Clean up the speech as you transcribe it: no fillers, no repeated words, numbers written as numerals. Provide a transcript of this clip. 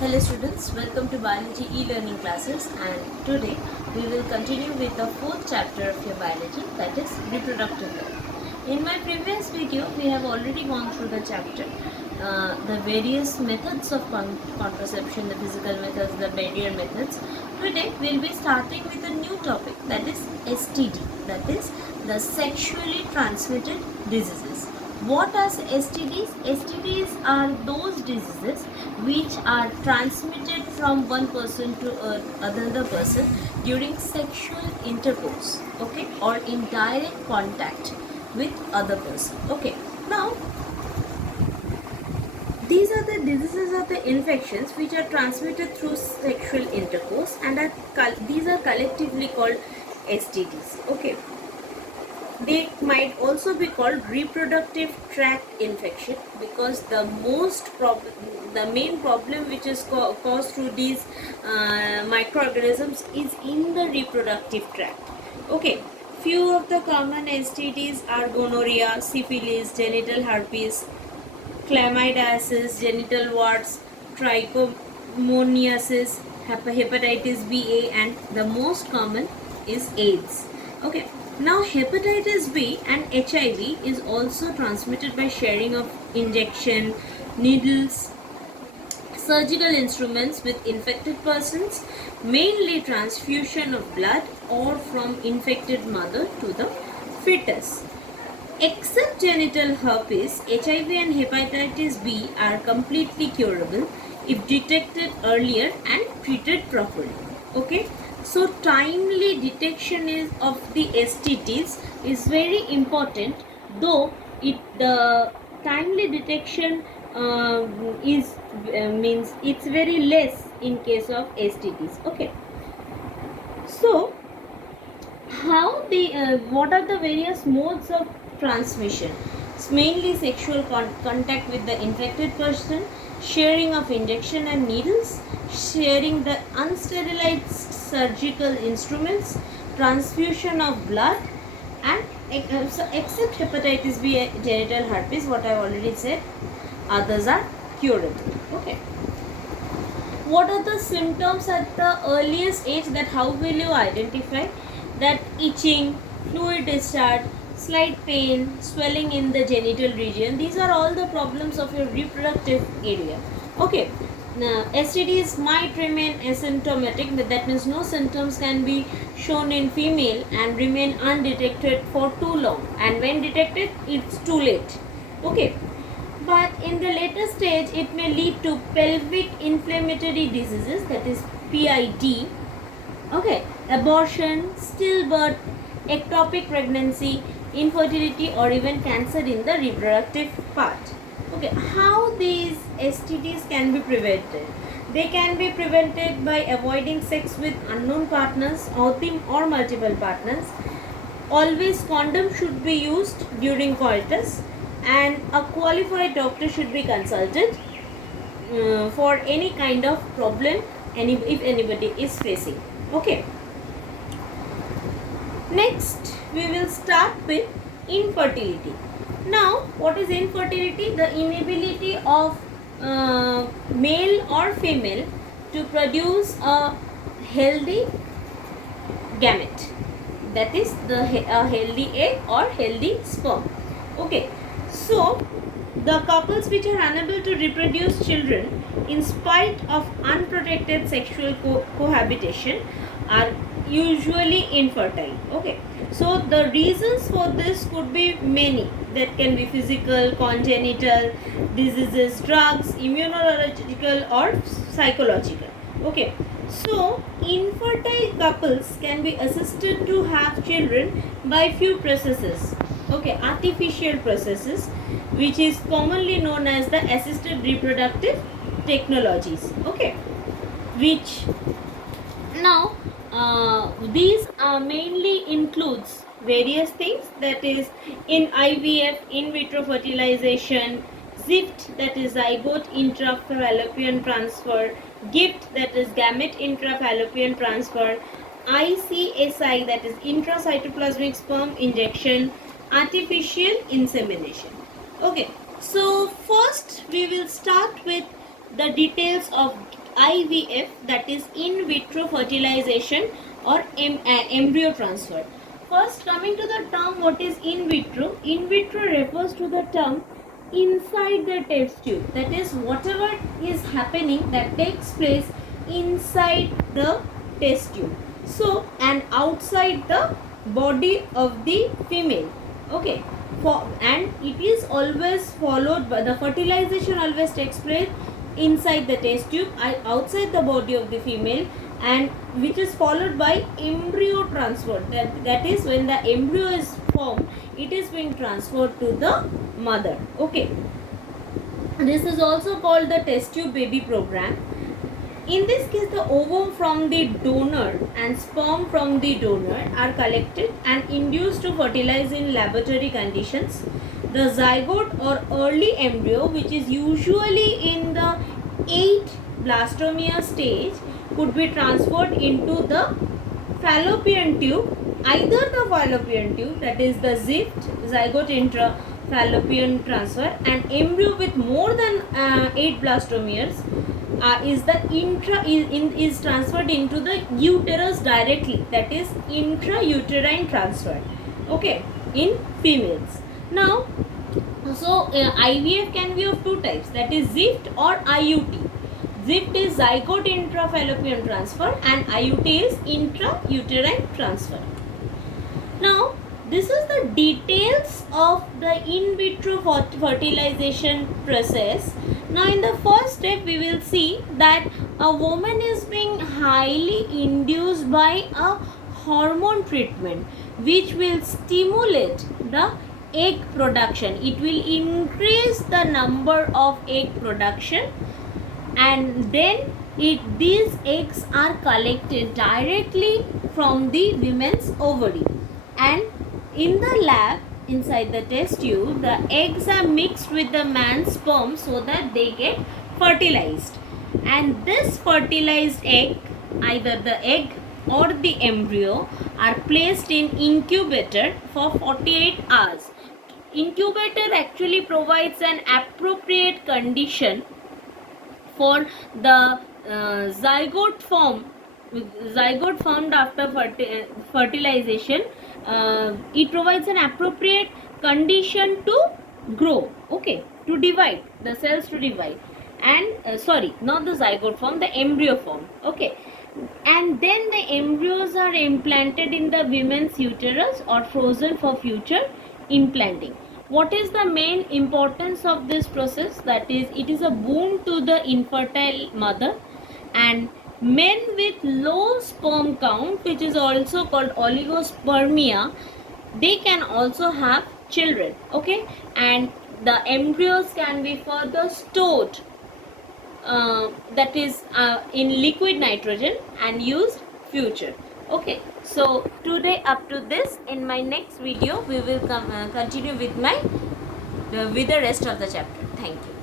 Hello students, welcome to biology e-learning classes, and today we will continue with the fourth chapter of your biology, that is reproductive health. In my previous video we have already gone through the chapter, the various methods of contraception, the physical methods, the barrier methods. Today we will be starting with a new topic, that is STD, that is the sexually transmitted diseases. What are STDs? STDs are those diseases which are transmitted from one person to another person during sexual intercourse, okay, or in direct contact with other person. Okay, now these are the diseases or the infections which are transmitted through sexual intercourse, and these are collectively called STDs. Okay, they might also be called reproductive tract infection, because the main problem which is caused through these microorganisms is in the reproductive tract. Okay, few of the common STDs are gonorrhea, syphilis, genital herpes, chlamydiasis, genital warts, trichomoniasis, hepatitis B, and the most common is AIDS. Okay, now hepatitis B and HIV is also transmitted by sharing of injection, needles, surgical instruments with infected persons, mainly transfusion of blood or from infected mother to the fetus. Except genital herpes, HIV and hepatitis B are completely curable if detected earlier and treated properly. Okay, so timely detection of the STDs is very important, though the timely detection means it's very less in case of STDs. Okay, so what are the various modes of transmission? It's mainly sexual contact with the infected person, sharing of injection and needles, sharing the unsterilized surgical instruments, transfusion of blood, and except hepatitis B, genital herpes, what I already said, others are curable. Okay, what are the symptoms at the earliest age? That how will you identify? That itching, fluid discharge, slight pain, swelling in the genital region, these are all the problems of your reproductive area. Okay, now STDs might remain asymptomatic, but that means no symptoms can be shown in female and remain undetected for too long, and when detected it's too late. Okay, but in the later stage it may lead to pelvic inflammatory diseases, that is PID. Okay, abortion, stillbirth, ectopic pregnancy, infertility, or even cancer in the reproductive part. Okay, how these STDs can be prevented? They can be prevented by avoiding sex with unknown partners or multiple partners. Always condom should be used during coitus, and a qualified doctor should be consulted for any kind of problem if anybody is facing. Okay, next we will start with infertility. Now, what is infertility? The inability of male or female to produce a healthy gamete, that is a healthy egg or healthy sperm. Okay, so the couples which are unable to reproduce children in spite of unprotected sexual cohabitation are usually infertile. Okay, so the reasons for this could be many. That can be physical, congenital diseases, drugs, immunological, or psychological. Okay, so infertile couples can be assisted to have children by few processes. Okay, artificial processes, which is commonly known as the assisted reproductive technologies. Okay, which now these mainly includes various things, that is in IVF, in vitro fertilization, ZIFT, that is zygote intrafallopian transfer, GIFT, that is gamete intrafallopian transfer, ICSI, that is intracytoplasmic sperm injection, artificial insemination. Okay, so first we will start with the details of IVF, that is in vitro fertilization or embryo transfer. First, coming to the term what is in vitro. In vitro refers to the term inside the test tube, that is whatever is happening that takes place inside the test tube, so and outside the body of the female. Okay, and it is always followed by the fertilization always takes place inside the test tube, outside the body of the female, and which is followed by embryo transfer, that is when the embryo is formed, it is being transferred to the mother. Okay, this is also called the test tube baby program. In this case, the ovum from the donor and sperm from the donor are collected and induced to fertilize in laboratory conditions. The zygote or early embryo, which is usually in the 8 blastomere stage, could be transferred into the fallopian tube, either the fallopian tube, that is the zygote intrafallopian transfer, and embryo with more than 8 blastomeres is transferred into the uterus directly, that is intrauterine transfer. Okay, in females. Now, so IVF can be of two types, that is ZIFT or IUT. ZIFT is zygote intrafallopian transfer and IUT is intrauterine transfer. Now, this is the details of the in vitro fertilization process. Now, in the first step, we will see that a woman is being highly induced by a hormone treatment which will stimulate the egg production. It will increase the number of egg production, and then these eggs are collected directly from the women's ovary, and in the lab inside the test tube the eggs are mixed with the man's sperm so that they get fertilized, and this fertilized egg, either the egg or the embryo, are placed in incubator for 48 hours. Incubator actually provides an appropriate condition for the zygote formed after fertilization. It provides an appropriate condition to grow, okay, to divide, the cells to divide, and sorry, not the zygote form, the embryo form. Okay, and then the embryos are implanted in the women's uterus or frozen for future implanting. What is the main importance of this process? That is, it is a boon to the infertile mother, and men with low sperm count, which is also called oligospermia, they can also have children. Okay, and the embryos can be further stored, that is in liquid nitrogen, and used future. Okay, so today up to this. In my next video we will continue with the rest of the chapter. Thank you.